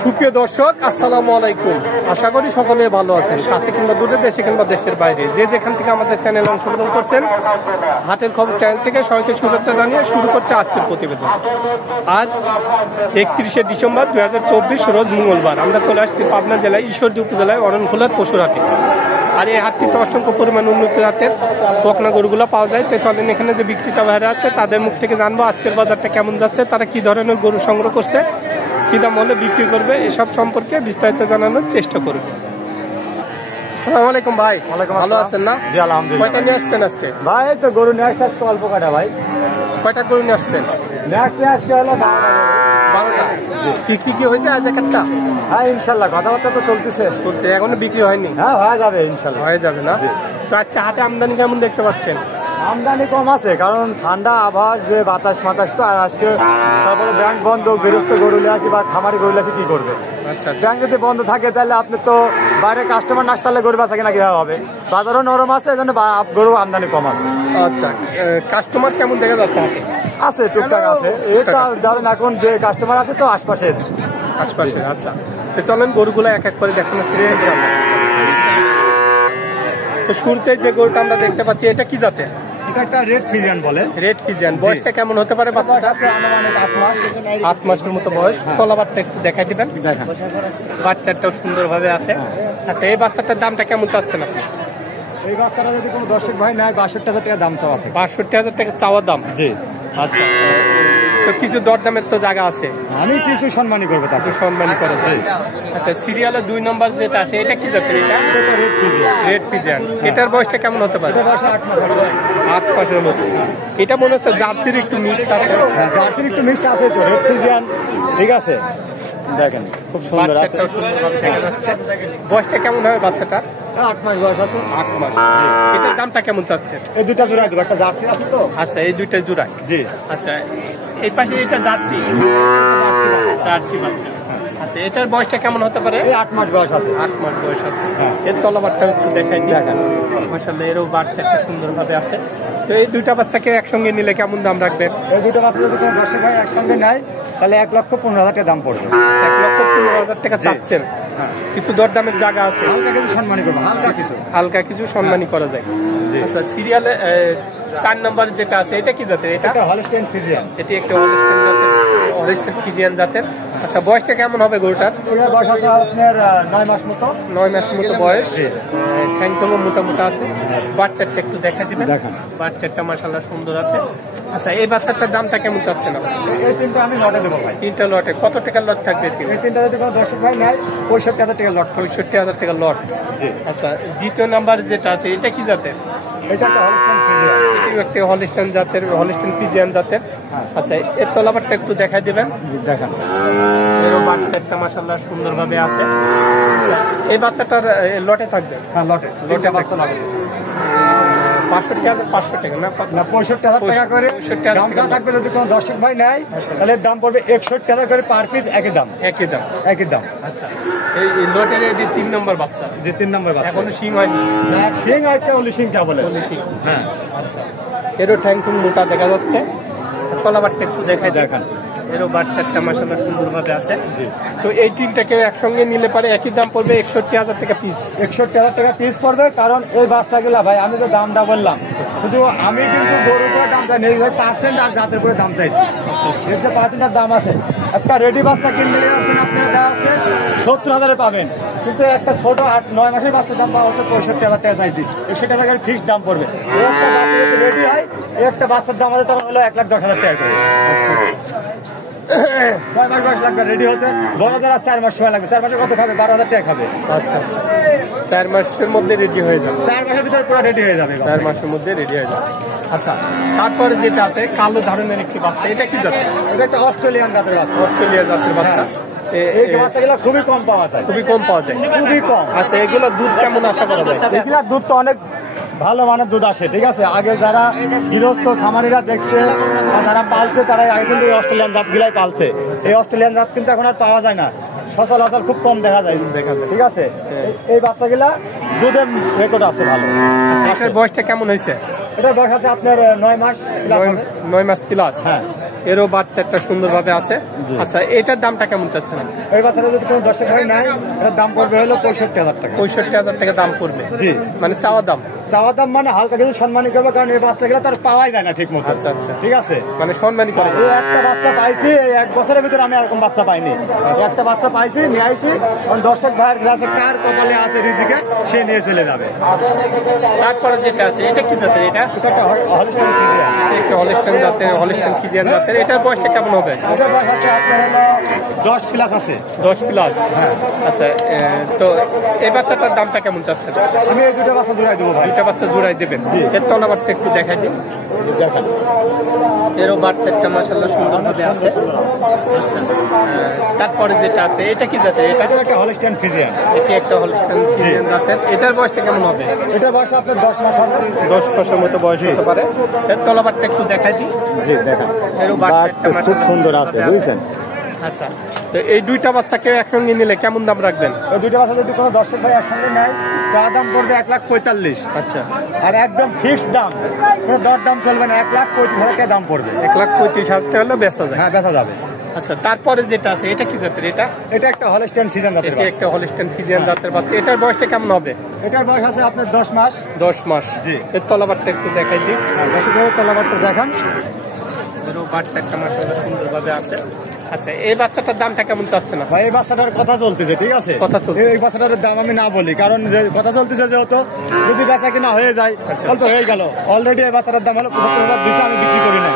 সুপ্রিয় দর্শক, আসসালামু আলাইকুম। আশা করি সকলে ভালো আছেন। কাছে কিংবা দূরে, দেশে কিংবা দেশের বাইরে, যে যেখান থেকে আমাদের চ্যানেল অংশগ্রহণ করছেন, হাটের খবর চ্যানেল থেকে সবাইকে শুভেচ্ছা জানিয়ে শুরু করছে আজকের প্রতিবেদন। আজ 31শে ডিসেম্বর 2024 রোজ মঙ্গলবার। আমরা চলে আসছি পাবনা জেলায় ঈশ্বরদী উপজেলায় অরণখোলার পশুরহাটে। আর এই হাটটিতে অসংখ্য পরিমাণ উন্নত জাতের বকনা গরুগুলো পাওয়া যায়। তো চলেন এখানে যে বিক্রেতা ভাইরা আছে তাদের মুখ থেকে জানবো আজকের বাজারটা কেমন যাচ্ছে, তারা কি ধরনের গরু সংগ্রহ করছে, কি দাম হলে বিক্রি করবে, এসব সম্পর্কে বিস্তারিত জানানোর চেষ্টা করবে। আসসালামু আলাইকুম ভাই। ভালো আছেন না? জি আলহামদুলিল্লাহ। কয়টা নিয়ে আসছেন আজকে? ভাই তো গরু নিয়ে আসছে আজকে অল্প কাটা ভাই। কয়টা গরু নিয়ে আসছেন? আজকে হলো 12টা। বিক্রি কি হয়েছে আজ একটা? হ্যাঁ ইনশাল্লাহ, কথাবার্তা তো চলতেছে। এখনো বিক্রি হয়নি? হ্যাঁ হয়ে যাবে ইনশাল্লাহ। হয়ে যাবে না? তো আজকে হাটে আমদানি কেমন দেখতে পাচ্ছেন? আমদানি কম আছে, কারণ ঠান্ডা আবহাওয়ার যে বাতাস তো আর আজকে তারপরে ব্যাংক বন্ধ, গৃহস্থ গরু নিয়ে আসি বা খামারি গরু নিয়ে আসি কি করবে? আচ্ছা, ব্যাংক যদি বন্ধ থাকে তাহলে আপনি তো বাইরে কাস্টমার না আসলে গরু বাঁচা কিনা কিভাবে হবে? বাজারও নরম আছে, এই জন্য গরু আমদানি কম আছে। আচ্ছা, কাস্টমার কেমন দেখা যাচ্ছে হাটে? আছে টুকটাক আছে। এটা ধরেন এখন যে কাস্টমার আছে তো আশপাশে। আচ্ছা, তো চলেন গরুগুলো এক এক করে দেখানোর চেষ্টা করি। তো শুরুতে যে গরুটা আমরা দেখতে পাচ্ছি, এটা কি জাতের? এটা একটা রেড ফিজিয়ান বলে। Red Friesian. বয়সটা কেমন হতে পারে বাচ্চাটা? 8 মাসের মতো বয়স। তলাবারটা একটু দেখাই দিবেন। বাচ্চাটাও সুন্দরভাবে আছে। আচ্ছা, এই বাচ্চাটার দামটা কেমন চাচ্ছেন আপনি? এই বাচ্চাটা যদি কোনো দর্শক ভাই নেয় 62,000 টাকা দাম চাওয়া। 62,000 টাকা চাওয়া দাম? জি। আচ্ছা, তো কিছু দরদামের তো জায়গা আছে? আমি কিছু সম্মানই করবো, তাকে সম্মানই করা যায়। আচ্ছা, সিরিয়ালে 2 নম্বর যেটা আছে, এটা কি জাতের? এটা রেড ফিজিয়ান। Red Friesian. এটার বয়সটা কেমন হতে পারে? 8 মাসের মতো। এটা মনে হচ্ছে জার্সির একটু মিক্স আছে। জার্সির একটু মিক্স আছে তো। রেড ফিজিয়ান ঠিক আছে, দেখেন খুব সুন্দর আছে। বাচ্চাটাও সুন্দরভাবে দেখা যাচ্ছে। বয়সটা কেমন হবে বাচ্চাটা? 8 মাস বয়স আছে। 8 মাস। এটার দামটা কেমন চাচ্ছে? এই দুইটা জোড়াই দেবো, একটা জার্সি আছে তো। আচ্ছা, এই দুইটা জোড়াই? জি। আচ্ছা, এই পাশে এটা জার্সি বাচ্চা। আচ্ছা, এটার বয়সটা কেমন হতে পারে? 8 মাস বয়স আছে। 8 মাস বয়স আছে। এর তলাবারটা একটু দেখাই দিই। মাশাআল্লাহ, এরও বাচ্চাটা সুন্দরভাবে আছে। তো এই দুইটা বাচ্চাকে একসঙ্গে নিলে কেমন দাম রাখবেন? এই দুটো বাচ্চা যদি কোনো দর্শক ভাই একসঙ্গে নেয় তাহলে 1,15,000 টাকা দাম পড়বে। 1,15,000 টাকা চাচ্ছেন? কিছু দরদামের জায়গা আছে? হালকা কিছু সম্মানই করবো, হালকা কিছু সম্মানই করা যায়। আচ্ছা, সিরিয়ালে 4 নম্বর যেটা আছে, এটা কি জাতের? এটা হলস্টাইন ফিজিয়ান। এটি একটা হলস্টাইন ফিজিয়ান জাতের। আচ্ছা, বয়সটা কেমন হবে গরুটার? এটার বয়স আছে আপনার 9 মাস মতো। 9 মাসের মতো বয়স। ঠ্যাংগুলো মোটামোটা আছে। বাচ্চাটা একটু দেখা দিবেন। বাচ্চাটা মাশাআল্লাহ সুন্দর আছে। আচ্ছা, এই বাচ্চাটার দামটা কেমন চাচ্ছেন আপনি? এই তিনটা আমি লটে দেবো ভাই। 3টা লটে কত টাকার লট থাকবে? এই তিনটা যদি কোনো দর্শক ভাই নেয় 65,000 টাকা লট। 65,000 টাকা লট। আচ্ছা, দ্বিতীয় নাম্বার যেটা আছে, এটা কি জাতের? এটা একটা হলস্টাইন ফিজিয়ান। এটিও একটা হলস্টাইন জাতের, হলস্টাইন ফিজিয়ান জাতের। আচ্ছা, এর তলাবারটা একটু দেখাই দিবেন। দেখেন এরও বাচ্চাটা মাশাআল্লাহ সুন্দরভাবে আছে। আচ্ছা, এই বাচ্চাটার লটে থাকবে? হ্যাঁ লটে বাচ্চা লাগবে। 65,500 টাকা না? 65,000 টাকা করে দাম থাকবে। যদি কোনো দর্শক ভাই নেয় তাহলে দাম পড়বে 61,000 করে পার পিস। একই দাম। আচ্ছা, এই লটের এই 3 নম্বর বাচ্চা, যে 3 নম্বর বাচ্চা এখনো শিং হয়নি? শিং হয়তো ওলি শিং কে বলে। হ্যাঁ। আচ্ছা, এরও ঠ্যাংটুং মোটা দেখা যাচ্ছে। তলাবারটা একটু দেখেন। এরও বাচ্চাটা মাশাআল্লাহ সুন্দরভাবে আছে। তো এই তিনটাকে একসঙ্গে নিলে পারে একই দাম পড়বে 61,000 টাকা পিস। 61,000 টাকা পিস পড়বে, কারণ এই বাচ্চাগুলা ভাই আমি তো দামটা বললাম, শুধু আমি কিন্তু গরুর করে দাম চাই, পার্সেন্ট আর জাতের করে দাম চাইছি। এর যে পার্সেন্টের দাম আছে, একটা রেডি বাচ্চা কিনতে যাচ্ছেন আপনারা দেওয়া আছে 70,000 পাবেন, কিন্তু একটা ছোট 8-9 মাসের বাচ্চার দাম পাওয়া হচ্ছে 65,000 টাকা চাইছি। 61,000 টাকার ফিক্সড দাম পড়বে। এই একটা বাচ্চা যদি রেডি হয়, এই একটা বাচ্চার দাম আছে তখন হলো 1,10,000 টাকা করে। 6 মাস বয়স লাগবে রেডি হতে। বড়দের আর 4 মাস সময় লাগবে। 4 মাসে কত খাবে? 12,000 টাকা খাবে। আচ্ছা, 4 মাসের মধ্যে রেডি হয়ে যাবে। 4 মাসের ভিতরে পুরো রেডি হয়ে যাবে। 4 মাসের মধ্যে রেডি হয়ে যাবে। আচ্ছা, তারপরে যেটা আছে কালো ধরনের একটি বাচ্চা, এটা কি জাতের? এটা একটা অস্ট্রেলিয়ান জাতের বাচ্চা। অস্ট্রেলিয়া জাতের বাচ্চা। এই বাচ্চাগুলো খুবই কম পাওয়া যায়। খুবই কম পাওয়া যায়। আচ্ছা, এগুলো দুধ কেমন আশা করা যায়? এগুলো দুধ তো অনেক ভালো মানের দুধ আসে, ঠিক আছে। আগে যারা গৃহস্থ খামারিরা দেখছে, যারা পালছে, তারাই আগে কিন্তু এই অস্ট্রেলিয়ান জাতগুলাই পালছে। এই অস্ট্রেলিয়ান জাত কিন্তু এখন আর পাওয়া যায় না, সচরাচর খুব কম দেখা যায়, ঠিক আছে। এই বাচ্চাগুলা দুধের রেকর্ড আছে ভালো। এটার বয়সটা কেমন হয়েছে? এটার বয়স আছে আপনার 9 মাস। 9 মাস প্লাস। হ্যাঁ। এরও বাচ্চা একটা সুন্দরভাবে আছে। জি। আচ্ছা, এটার দামটা কেমন চাচ্ছেন? এই বাচ্চাটা যদি কোনো দর্শক ভাই নাই, এটার দাম পড়বে হলো 65,000 টাকা। 65,000 টাকা দাম পড়বে। জি। মানে চাওয়া দাম। চাওয়া দাম মানে হালকা কিছু সম্মানী করবো, কারণ এই বাচ্চাগুলো তার পাওয়াই যায় না ঠিক মতো। আচ্ছা আচ্ছা, ঠিক আছে, মানে সম্মানী করে। এই একটা বাচ্চা পাইছি, এই 1 বছরের ভিতরে আমি এরকম বাচ্চা পাইনি। এই একটা বাচ্চা পাইছি, নিয়ে আইছি, কারণ দর্শক ভাইয়ের কাছে কার কপালে আছে রিজিকে সে নিয়ে চলে যাবে। তারপরে যেটা আছে এটা কি জাতের? এটা এটা একটা হলিস্টাইন ফ্রিজিয়ান। একটা হলিস্টাইন জাতের, হলিস্টাইন ফ্রিজিয়ান জাতের। এটার বয়সটা কেমন হবে? এটার বয়স আছে আপনার হলো 10 প্লাস আছে। 10 প্লাস। হ্যাঁ। আচ্ছা, তো এই বাচ্চাটার দামটা কেমন চাচ্ছেন? আমি এই দুটো বাচ্চা জোড়াই দেবো ভাই। দুইটা বাচ্চা জোড়াই দেবেন। এর তলাবারটা একটু দেখাই দিন। দেখেন, এরও বাচ্চাটা মাশাআল্লাহ সুন্দরভাবে আছে। আচ্ছা, তারপরে যেটা আছে এটা কি জাতের? এটা এটা একটা হলিস্টাইন ফ্রিজিয়ান। এটি একটা হলিস্টাইন ফ্রিজিয়ান জাতের। এটার বয়সটা কেমন হবে? এটার বয়স আপনার 10 মাস হবে। 10 মাসের মতো বয়স হতে পারে। এর তলাবারটা একটু দেখাই দিই। জি দেখেন, এরও বাচ্চা বাচ্চাটা খুব সুন্দর আছে, বুঝছেন? আচ্ছা, তো এই দুইটা বাচ্চাকে একসঙ্গে নিলে কেমন দাম রাখবেন? ওই দুটো বাচ্চা যদি কোনো দর্শক ভাই একসঙ্গে নেয়, চা দাম পড়বে 1,45,000। আচ্ছা, আর একদম ফিক্সড দাম, কোনো দর দাম চলবে না, 1,35,000 টাকা দাম পড়বে। 1,35,000 টাকা হলে বেচা যায়। হ্যাঁ, বেচা যাবে। আচ্ছা, তারপরে যেটা আছে এটা কি জাতের? এটা এটা একটা হলিস্টাইন ফ্রিজিয়ান জাতের এটি বাচ্চা। একটা হলিস্টাইন ফ্রিজিয়ান জাতের বাচ্চা। এটার বয়সটা কেমন হবে? এটার বয়স আছে আপনার 10 মাস। 10 মাস। জি। এর তলাবারটা একটু দেখাই দিই। দর্শক ভাই তলাবারটা দেখান। এরও বাচ্চা একটা মাশাআল্লাহ সুন্দরভাবে আছে। আচ্ছা, এই বাচ্চাটার দামটা কেমন চাচ্ছেন? ভাই এই বাচ্চাটার কথা চলতেছে, ঠিক আছে? কথা চলছে। এই বাচ্চাটার দাম আমি না বলি, কারণ যে কথা চলতেছে যেহেতু, যদি বেচা কিনা হয়ে যায় তাহলে তো হয়ে গেল। অলরেডি এই বাচ্চাটার দাম হলো 75,000 দিছে, আমি বিক্রি করি নাই।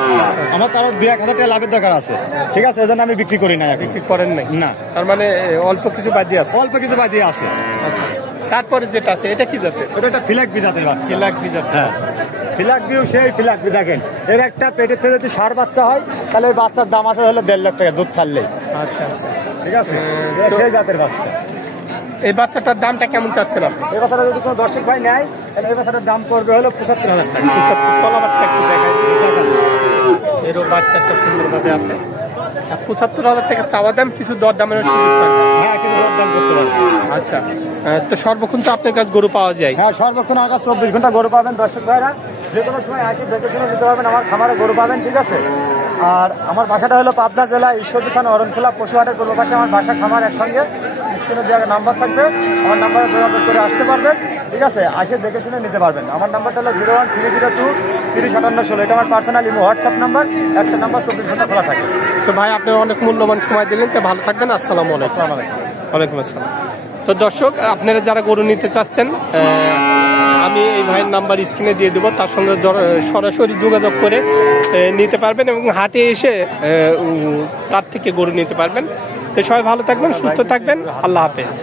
আমার তারও 2-1,000 টাকা লাভের দরকার আছে, ঠিক আছে? এই জন্য আমি বিক্রি করি নাই। বিক্রি করেন নাই? না, তার মানে অল্প কিছু বাজিয়ে আছে। অল্প কিছু বাদিয়ে আছে। আচ্ছা, তারপরে যেটা আছে এটা কি জাতের? ওটা একটা ফিলাক বি জাতের বাচ্চা। ফিলাক বি জাতের। হ্যাঁ, ফিলাক বিও সেই ফিলাক বি। দেখেন, এর একটা পেটের থেকে যদি 60 বাচ্চা হয়, তাহলে এই বাচ্চার দাম আছে হলো 1.5 লাখ টাকা দুধ ছাড়লেই। আচ্ছা আচ্ছা, ঠিক আছে, সেই জাতের বাচ্চা। এই বাচ্চাটার দামটা কেমন চাচ্ছেন আপনি? এই বাচ্চাটা যদি কোনো দর্শক ভাই নেয়, তাহলে এই বাচ্চাটার দাম পড়বে হলো 75,000 টাকা। 75। তলাবারটা একটু দেখাই দিই। এরও বাচ্চাটা সুন্দরভাবে আছে। আচ্ছা, 75,000 টাকা চাওয়া দাম, কিছু দর দামের সুযোগ পাবেন। হ্যাঁ, কিন্তু দরদাম করতে পারবে। আচ্ছা, তো সর্বক্ষণ তো আপনার কাছে গরু পাওয়া যায়। হ্যাঁ, সর্বক্ষণ আগে 24 ঘন্টা গরু পাবেন দর্শক ভাইরা। যে কোনো সময় আসি দেখে শুনে নিতে পারবেন, আমার খামারে গরু পাবেন, ঠিক আছে? আর আমার বাসাটা হলো পাবনা জেলা ঈশ্বরদী থানা অরণখোলা পশুহাটের পূর্ব পাশে আমার বাসা খামার একসঙ্গে। স্ক্রিনে যে নাম্বার থাকবে, আমার নাম্বারে যোগাযোগ করে আসতে পারবেন, ঠিক আছে? আসে দেখে শুনে নিতে পারবেন। আমার নাম্বারটা হলো 01302 305816। এটা আমার পার্সোনাল ইমো হোয়াটসঅ্যাপ নাম্বার। একটা নাম্বার 24 ঘন্টা খোলা থাকে। তো ভাই, আপনি অনেক মূল্যবান সময় দিলেন, তো ভালো থাকবেন। আসসালামু আলাইকুম। আসসালামু আলাইকুম। ওয়ালাইকুম আসসালাম। তো দর্শক, আপনারা যারা গরু নিতে চাচ্ছেন, আমি এই ভাইয়ের নাম্বার স্ক্রিনে দিয়ে দেবো, তার সঙ্গে সরাসরি যোগাযোগ করে নিতে পারবেন এবং হাটে এসে তার থেকে গরু নিতে পারবেন। তো সবাই ভালো থাকবেন, সুস্থ থাকবেন। আল্লাহ হাফেজ।